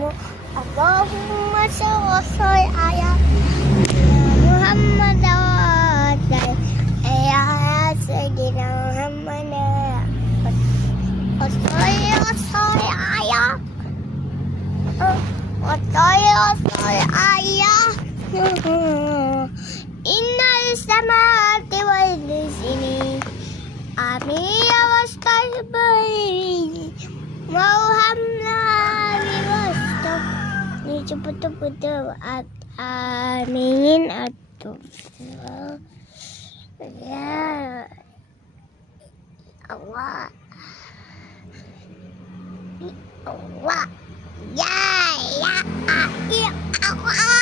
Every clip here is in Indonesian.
Allahumma sholli ala Muhammad ya Sayyidina Muhammad sholli ala innal samawati wal ardi amin wastabiri Muhammad betul-betul amin atau ya Allah Allah ya Allah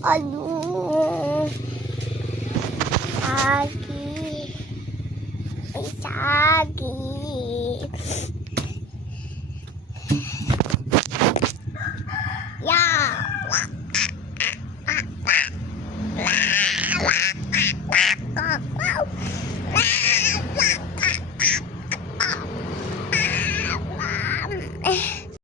aduh sakit ya